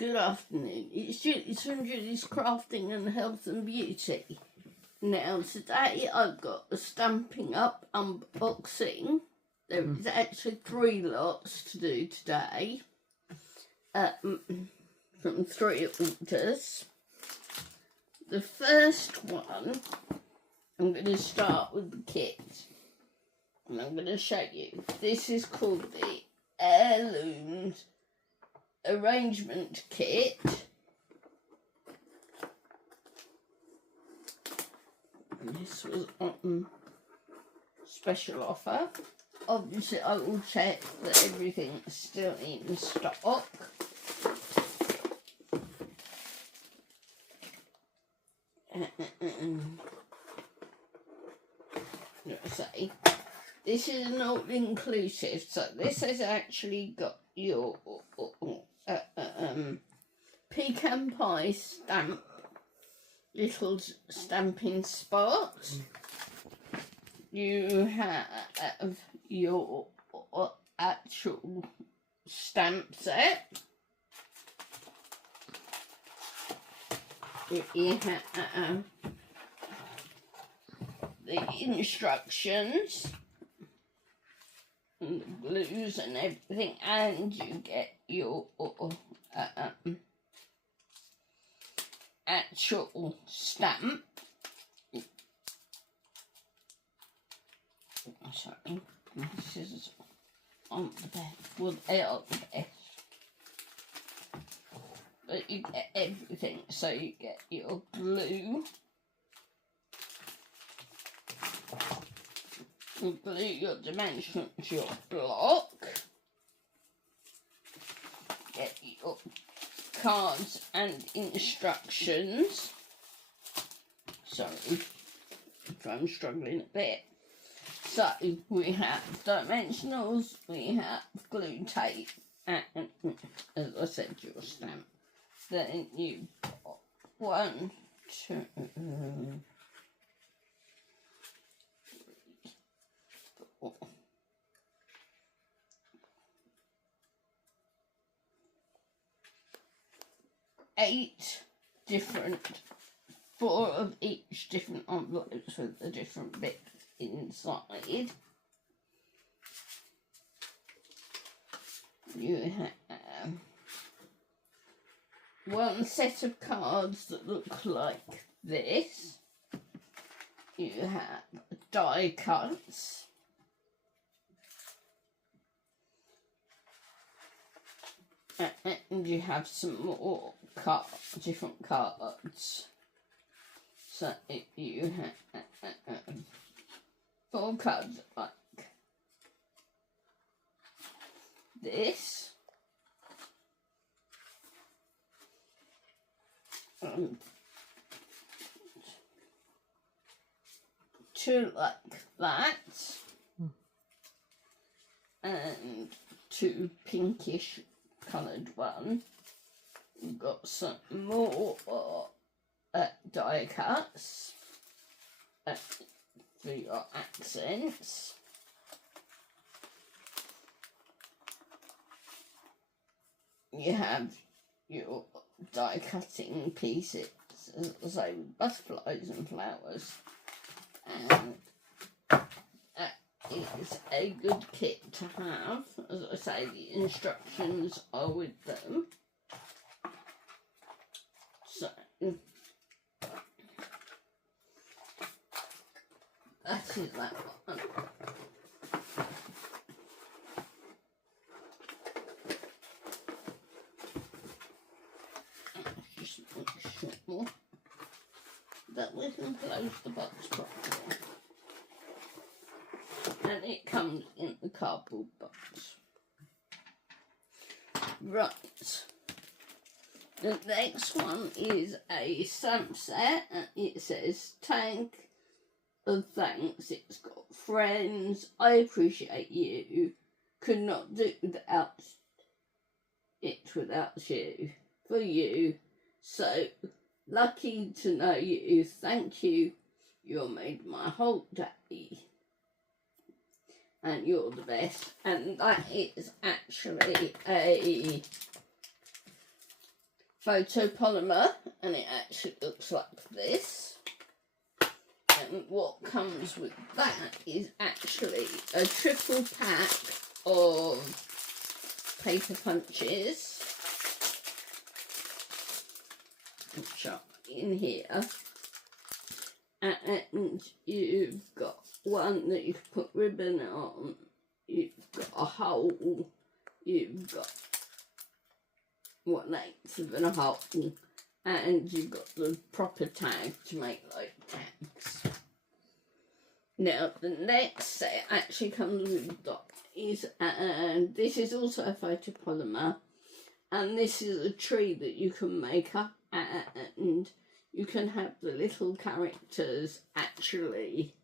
Good afternoon. It's Judy's from Judy's Crafting and Health and Beauty. Now today I've got a Stampin' Up unboxing. There is actually 3 lots to do today. From 3 orders. The first one, I'm going to start with the kit. And I'm going to show you. This is called the Heirloom Arrangement Kit. And this was on special offer. Obviously I will check that everything is still in stock. Say this is an all-inclusive, so this has actually got your pecan pie stamp, little stamping spot. You have your actual stamp set. You have the instructions and the glues and everything, and you get your actual stamp. Sorry, my scissors on the bed. Well, they are the best. But you get everything, so you get your glue. You glue your dimensions, your block. Get your cards and instructions. Sorry if I'm struggling a bit. So we have dimensionals, we have glue tape, and as I said, your stamp. Then you put 1, 2, 4, 8 different, 4 of each different envelopes with the different bits inside. You have 1 set of cards that look like this. You have die cuts. And you have some more different cards. So you have 4 cards like this. 2 like that, and 2 pinkish coloured one. We've got some more die cuts for your accents. You have your die cutting pieces, as I say, with butterflies and flowers, and that is a good kit to have. As I say, the instructions are with them. So that is that one. Just make sure that we can close the box properly. And it comes in the cardboard box. Right. The next one is a stamp set, and it says "Tank of Thanks." It's got "Friends, I appreciate you. Could not do without it without you. For you. So lucky to know you. Thank you. You made my whole day. And you're the best." And that is actually photopolymer, and it actually looks like this. And what comes with that is actually a triple pack of paper punches, which are in here. And you've got one that you can put ribbon on, you've got a hole, you've got 1/8 of a hole, and you've got the proper tag to make like tags. Now the next set actually comes with dies, and this is also a photopolymer, and this is a tree that you can make up, and you can have the little characters actually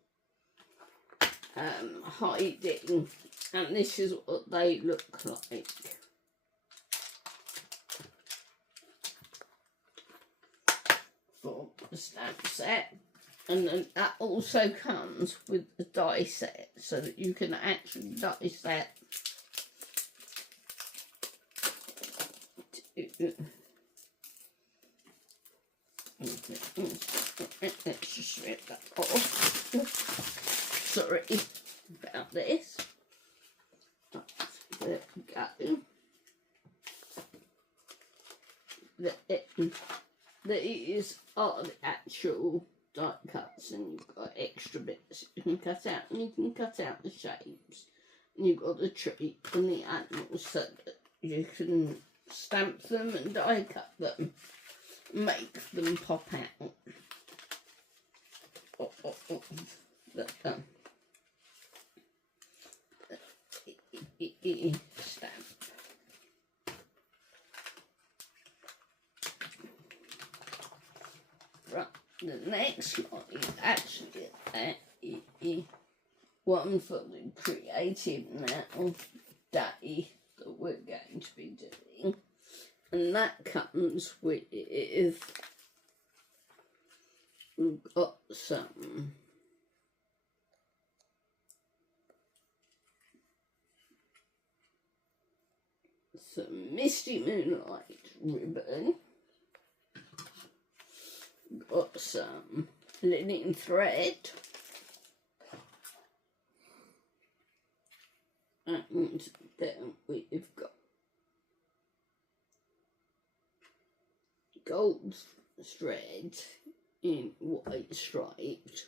hiding, and this is what they look like. For the stamp set, and then that also comes with the die set, so that you can actually die set let's just rip that off. Sorry about this. There we go. These are the actual die cuts, and you've got extra bits you can cut out, and you can cut out the shapes, and you've got the tree and the animals, so that you can stamp them and die cut them, make them pop out. Stamp. Right, the next one is actually a one for the creative now day that we're going to be doing, and that comes with, we've got some Misty Moonlight ribbon, got some linen thread, and then we've got gold thread in white striped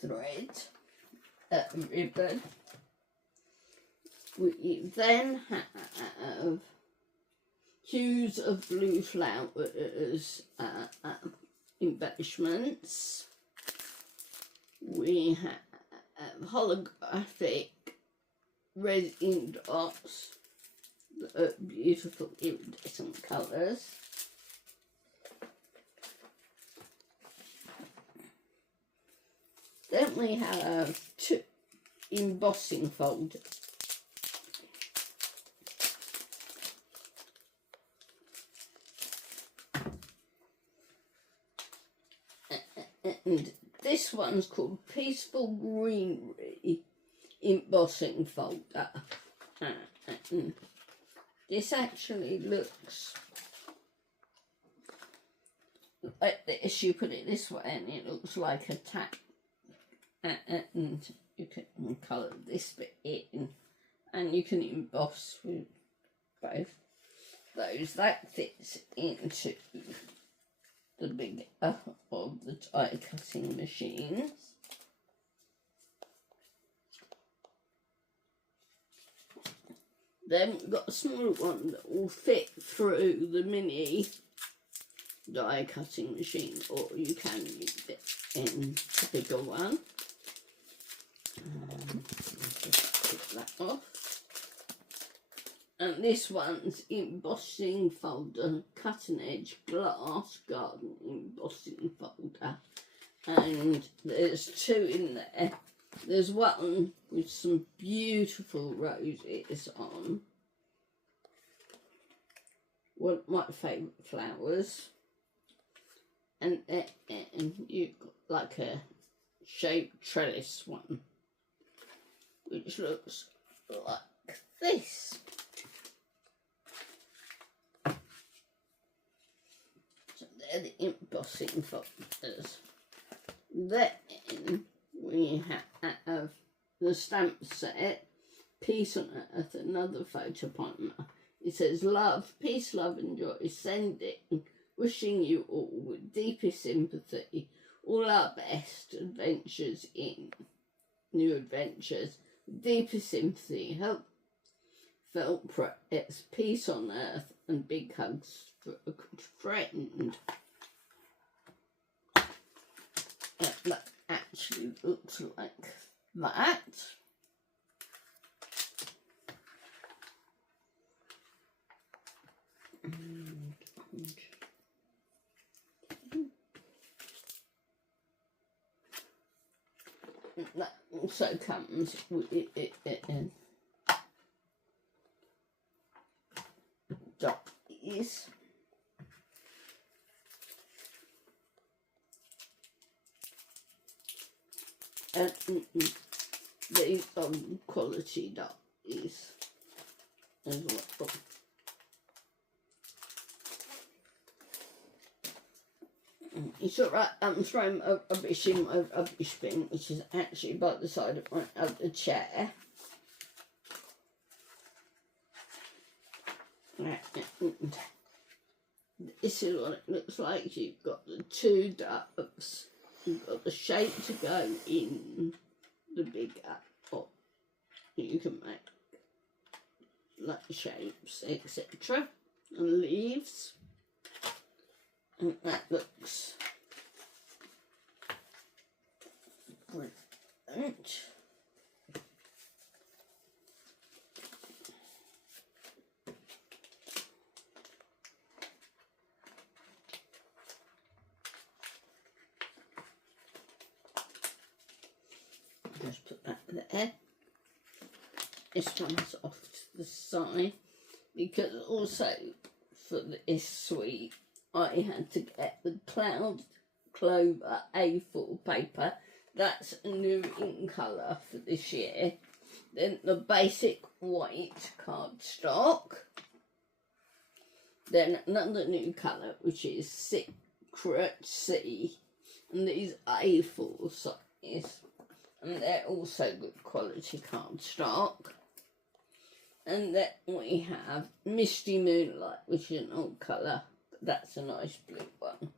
thread, ribbon. We then have hues of blue flowers embellishments. We have holographic resin dots that are beautiful iridescent colours. Then we have 2 embossing folders. And this one's called Peaceful Greenery Embossing Folder. And this actually looks like this. You put it this way and it looks like a tag. And you can colour this bit in, and you can emboss with both those. That fits into the bigger of the die cutting machines. Then we've got a smaller one that will fit through the mini die cutting machine, or you can use it in the bigger one. Just take that off. And this one's embossing folder, cutting edge glass garden embossing folder. And there's 2 in there. There's one with some beautiful roses on. One of my favourite flowers. And then you've got like a shaped trellis one, which looks like this. they're the embossing folders. Then we have the stamp set, Peace on Earth, another photo primer. It says, love, peace, love and joy, sending, wishing you all with deepest sympathy, all our best adventures in new adventures, deepest sympathy, hope, felt prayers, peace on earth and big hugs for a good friend. That actually looks like that. That also comes with dies. And these are quality dies as well. It's alright, I'm throwing a rubbish in my rubbish bin, which is actually by the side of my other chair. And this is what it looks like. You've got the two doves. You've got the shape to go in the bigger, or you can make like shapes, etc. And leaves. And that looks brilliant. Just put that there. This one's off to the side because also for this suite I had to get the Cloud Clover A4 paper. That's a new in colour for this year. Then the basic white cardstock. Then another new colour, which is Secret Sea. And these A4 size. And they're also good quality cardstock. And then we have Misty Moonlight, which is an old colour. That's a nice blue one.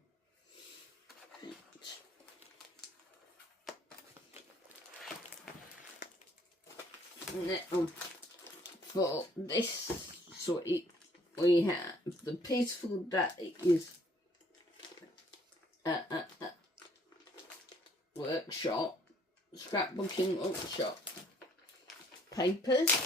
Now, for this suite, we have the Peaceful Days workshop, scrapbooking workshop papers.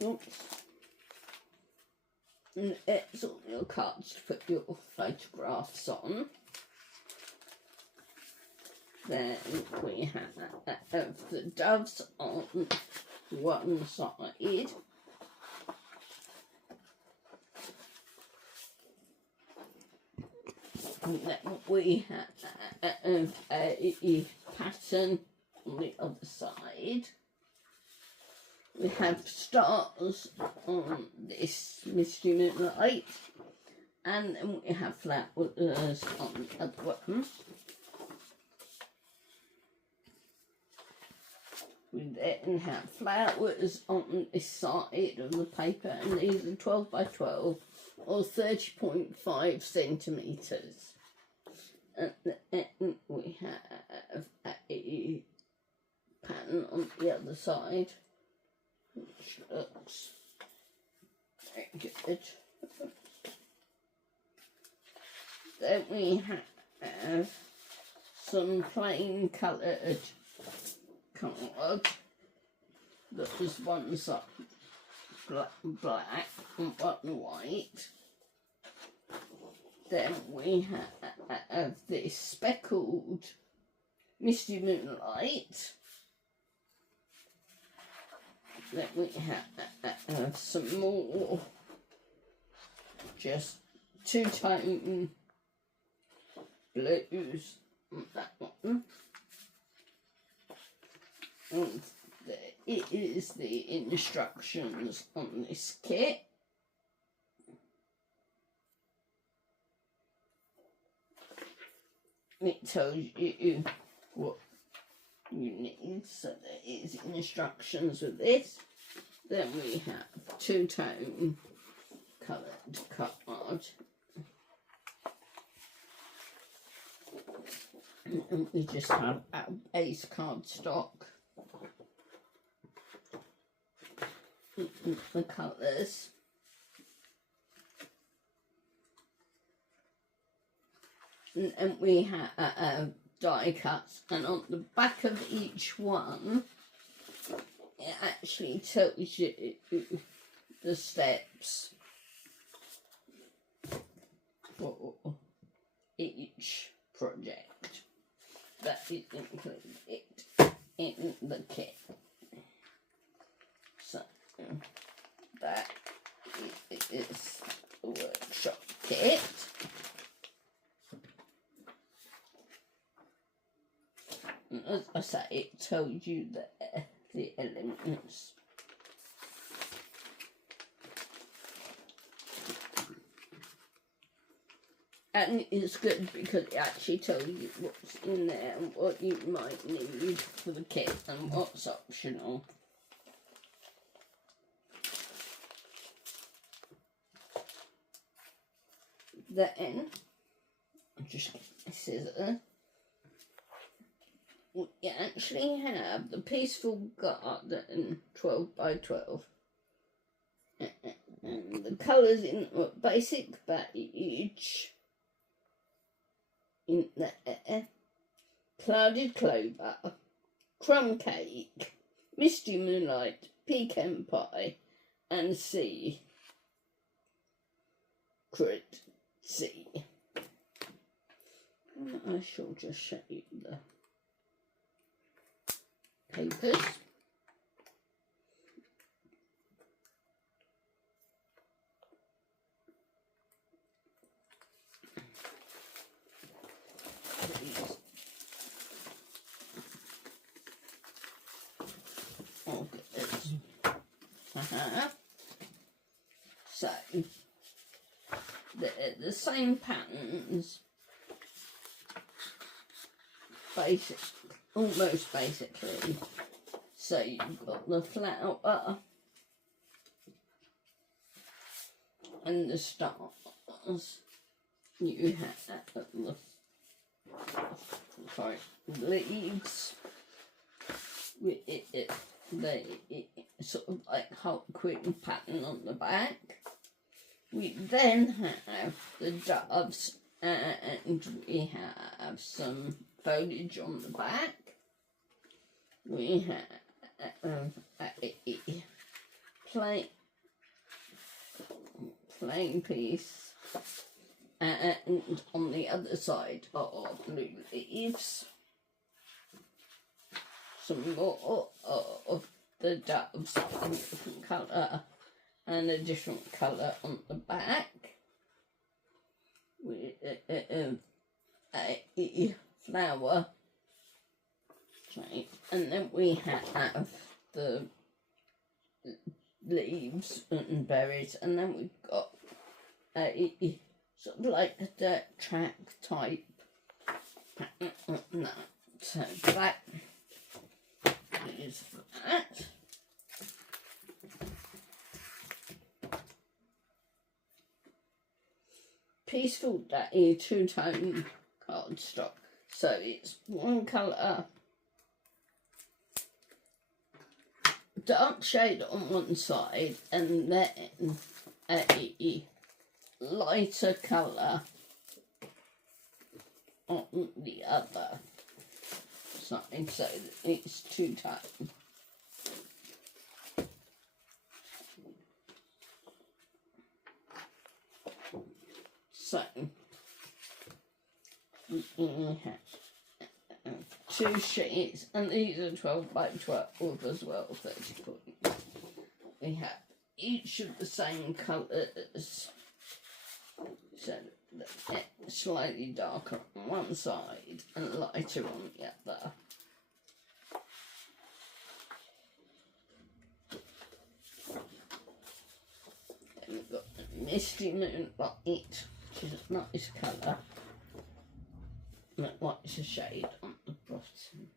Oops. And it's all your cards to put your photographs on. Then we have the doves on one side. And then we have a pattern on the other side. We have stars on this Misty Moonlight, and then we have flowers on the other one. We then have flowers on this side of the paper, and these are 12 by 12 or 30.5 centimetres. And then we have a pattern on the other side, which looks very good. Then we have some plain coloured card. There's one side black and one white. Then we have this speckled Misty Moonlight. Then we have some more just two-tone blues on that one. And is the instructions on this kit. It tells you what you need, so there is instructions with this. Then we have two-tone coloured card. And we just have our base cardstock. The colours. And we have die cuts, and on the back of each one it actually tells you the steps for each project that is included in the kit. So that is the workshop kit. And as I say, it tells you the elements. And it's good because it actually tells you what's in there and what you might need for the kit and what's optional. Then, I'll just get my scissors. We actually have the Peaceful Garden 12 by 12. And the colours in basic beige, in there, Clouded Clover, Crumb Cake, Misty, Moonlight, Pecan Pie, and Secret Sea. And I shall just show you the papers. So they're the same patterns, almost basically. So you've got the flower and the stars. You have the leaves with the sort of like Queen pattern on the back. We then have the doves, and we have some foliage on the back. We have a plain piece, and on the other side are blue leaves. Some more of the doves in a different colour and a different colour on the back with a flower shape. And then we have the leaves and berries, and then we've got a sort of like a dirt track type pattern on that. So that is that. Peaceful Day two-tone cardstock. So it's one colour, dark shade on one side, and then a lighter colour on the other side. So it's two-tone. So we have two sheets, and these are 12 by 12 as well, 30 points. We have each of the same colours, so they're slightly darker on one side and lighter on the other. Misty Moonlight, which is a nice colour. Look like it's a shade on the bottom.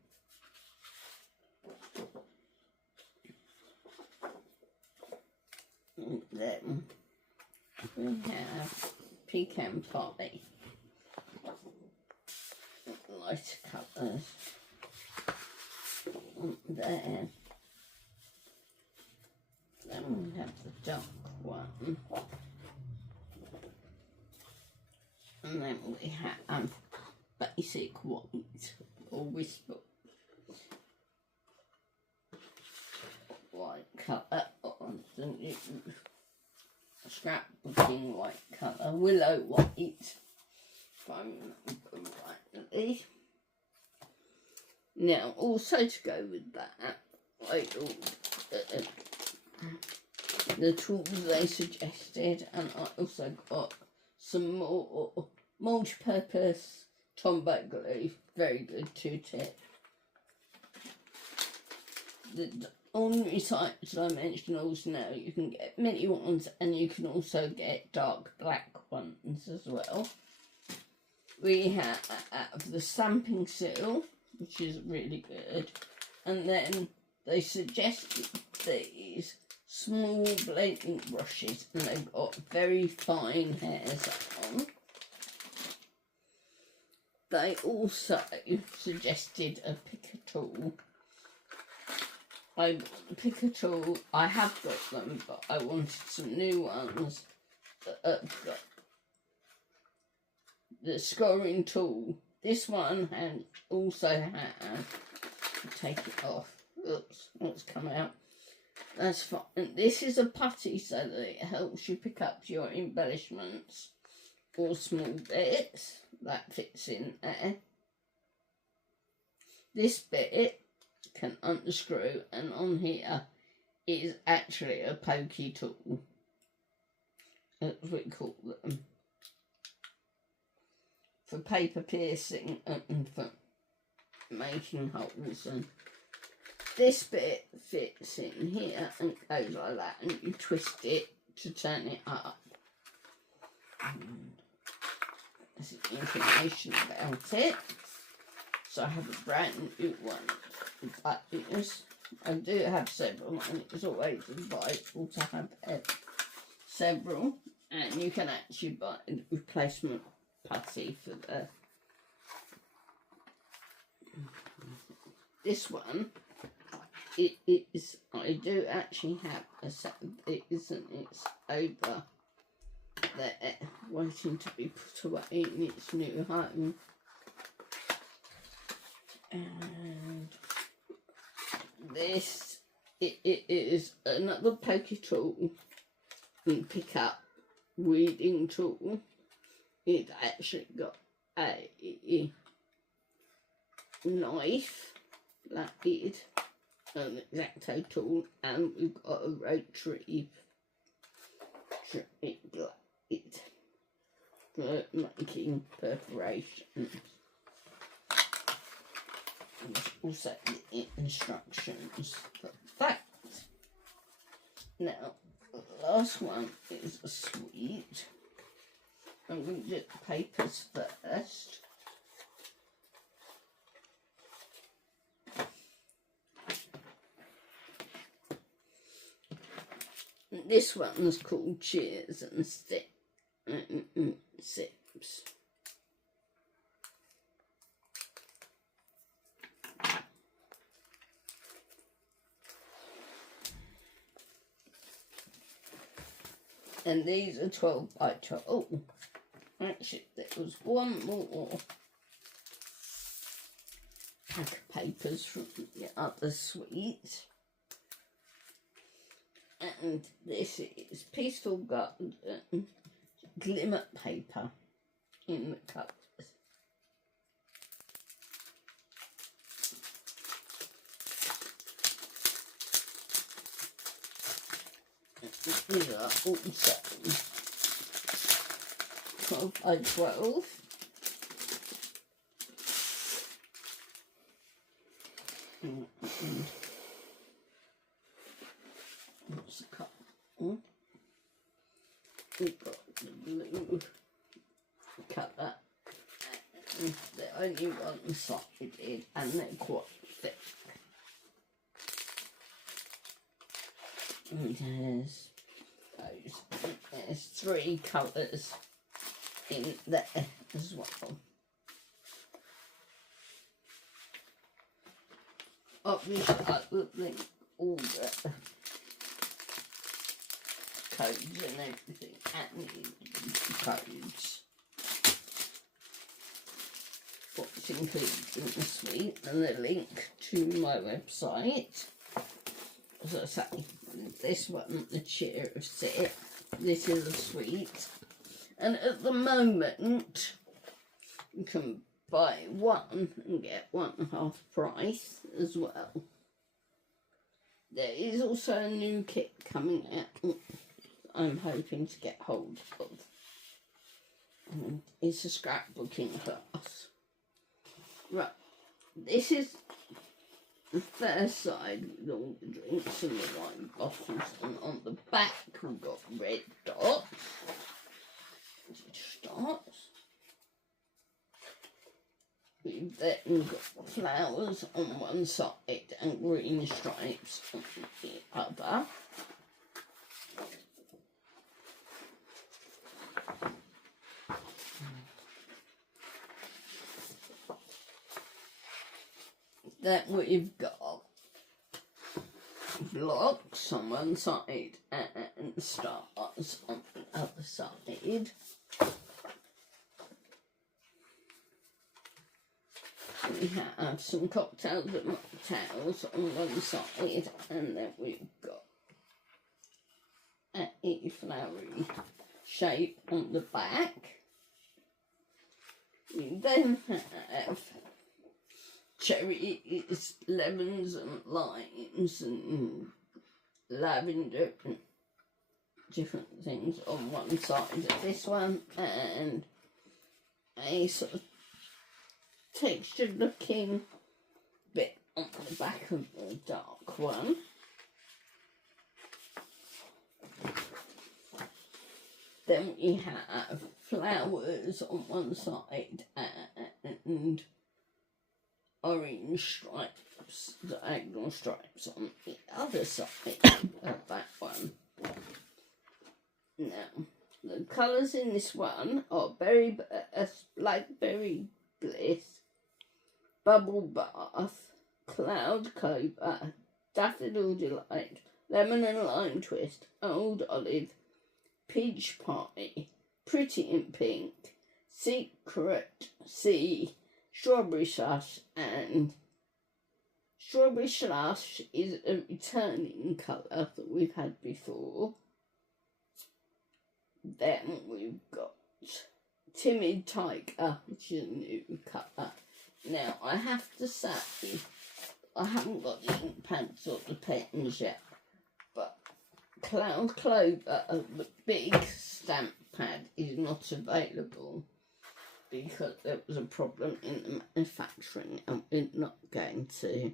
And then we have Pecan Pie. Lighter colours. And there. Then we have the dark one. And then we have basic white or whisper white colour on the new scrapbooking white colour, willow white, if I remember rightly. Now, also to go with that, I ordered the tools they suggested, and I also got some more multi-purpose Tombow glue, very good 2-tip. On recycled dimensionals now you can get mini ones and you can also get dark black ones as well. We have the stamping seal, which is really good, and then they suggested these small blending brushes and they've got very fine hairs on. They also suggested a picker tool. I have got them, but I wanted some new ones. The scoring tool. This one also has, take it off. Oops, it's come out. That's fine. And this is a putty so that it helps you pick up your embellishments or small bits. That fits in there. This bit can unscrew, and on here is actually a pokey tool, as we call them, for paper piercing and for making holes. And this bit fits in here and goes like that, and you twist it to turn it up. This is information about it. So I have a brand new one of buttons. I do have several, and it's always advisable to have several. And you can actually buy a replacement putty for the. This one, it is. I do actually have a set of these, and it's over there, waiting to be put away in its new home. And this it is another pokey tool and pick up weeding tool. It actually got a knife that did an X-Acto tool, and we've got a rotary blade for making perforations. And there's also the instructions for that. Now, the last one is a sweet. I'm going to do the papers first. This one's called Cheers and Sips. And these are 12 by 12. Oh, actually, there was one more pack of papers from the other suite. And this is Peaceful Garden glimmer paper in the colours. These are also 12 by 12. And what's the colour? We've got one-sided and they're quite thick. And there's those. There's 3 colours in there as well. Obviously, I will link all the codes and everything and the codes. What's included in the suite and the link to my website. As I say, this one, the chair of sit, this is a suite. And at the moment, you can buy one and get 1 half price as well. There is also a new kit coming out I'm hoping to get hold of. And it's a scrapbooking class. Right, this is the first side with all the drinks and the wine bottles, and on the back we've got red dots. It starts. We've then got flowers on one side and green stripes on the other. Then we've got blocks on one side and stars on the other side. We have some cocktails and mocktails on one side, and then we've got a flowery shape on the back. We then have cherries, lemons and limes and lavender and different things on one side of this one, and a sort of textured looking bit on the back of the dark one. Then we have flowers on one side and orange stripes, diagonal stripes on the other side of that one. Now, the colours in this one are Blackberry Bliss, Bubble Bath, Cloud Clover, Daffodil Delight, Lemon and Lime Twist, Old Olive, Peach Pie, Pretty in Pink, Secret Sea, Strawberry Slush, and Strawberry Slush is a returning colour that we've had before. Then we've got Timid Tiger, which is a new colour. Now, I have to say, I haven't got the ink pads or the pens yet, but Cloud Clover, the big stamp pad, is not available because there was a problem in the manufacturing, and we're not going to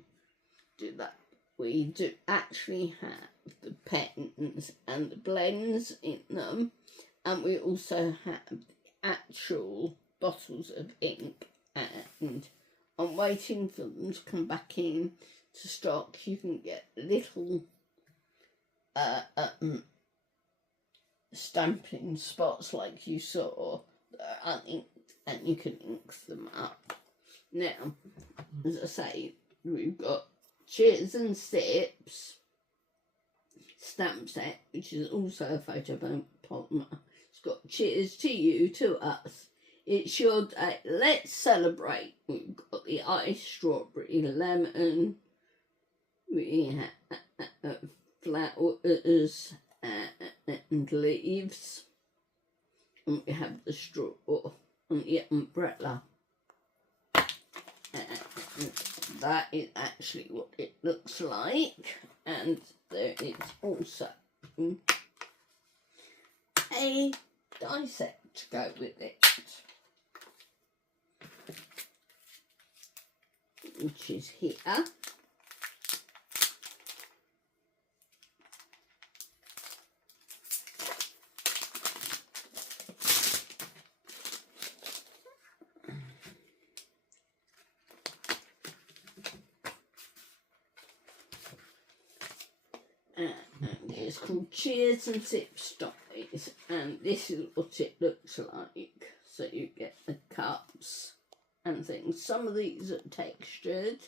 do that. We do actually have the pens and the blends in them, and we also have the actual bottles of ink, and I'm waiting for them to come back in to stock. You can get little stamping spots like you saw that are uninked, and you can ink them up. Now, as I say, we've got Cheers and Sips stamp set, which is also a photo polymer. It's got Cheers to you, to us. It's your day, let's celebrate. We've got the iced strawberry, lemon, we have flowers and leaves, and we have the straw and the umbrella. And that is actually what it looks like, and there is also a die set to go with it, which is here. it's called Cheers and Sips Dies, and this is what it looks like. So you get the cups and things. Some of these are textured,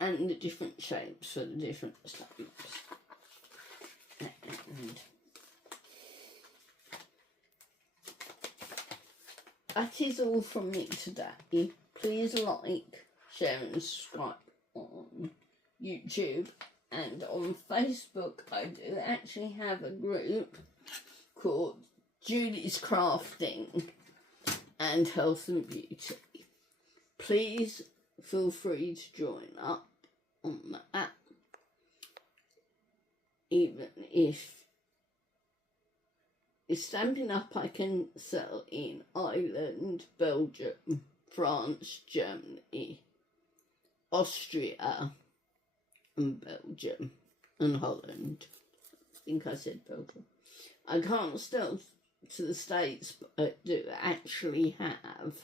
and the different shapes for the different stamps. And that is all from me today. Please like, share and subscribe on YouTube, and on Facebook I do actually have a group called Julie's Crafting and Health and Beauty. Please feel free to join up on that, even if it's Stampin' Up I can sell in Ireland, Belgium, France, Germany, Austria and Belgium and Holland. I think I said Belgium. I can't sell to the States, but I do actually have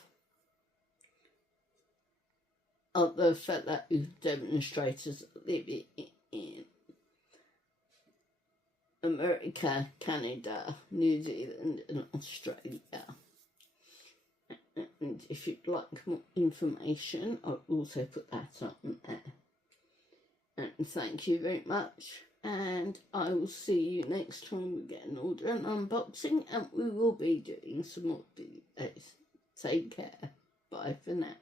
other fellow demonstrators living in America, Canada, New Zealand and Australia. And if you'd like more information, I'll also put that on there. And thank you very much, and I will see you next time we get an order and unboxing, and we will be doing some more videos. Take care. Bye for now.